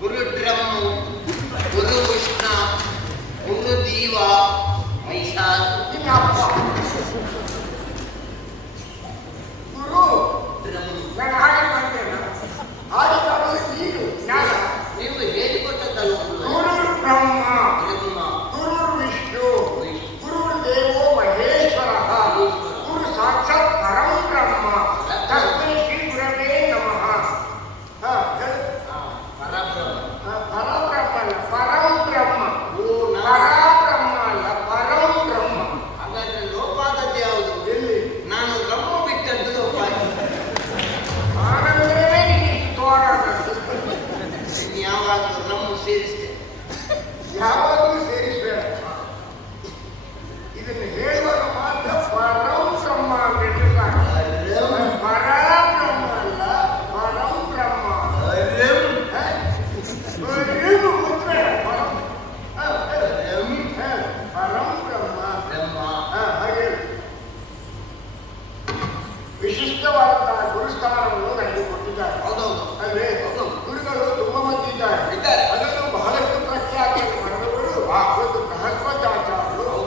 Guru பிரம்மு Guru விஷ்ணா Guru Deeva Mieza Tuesday. How was it?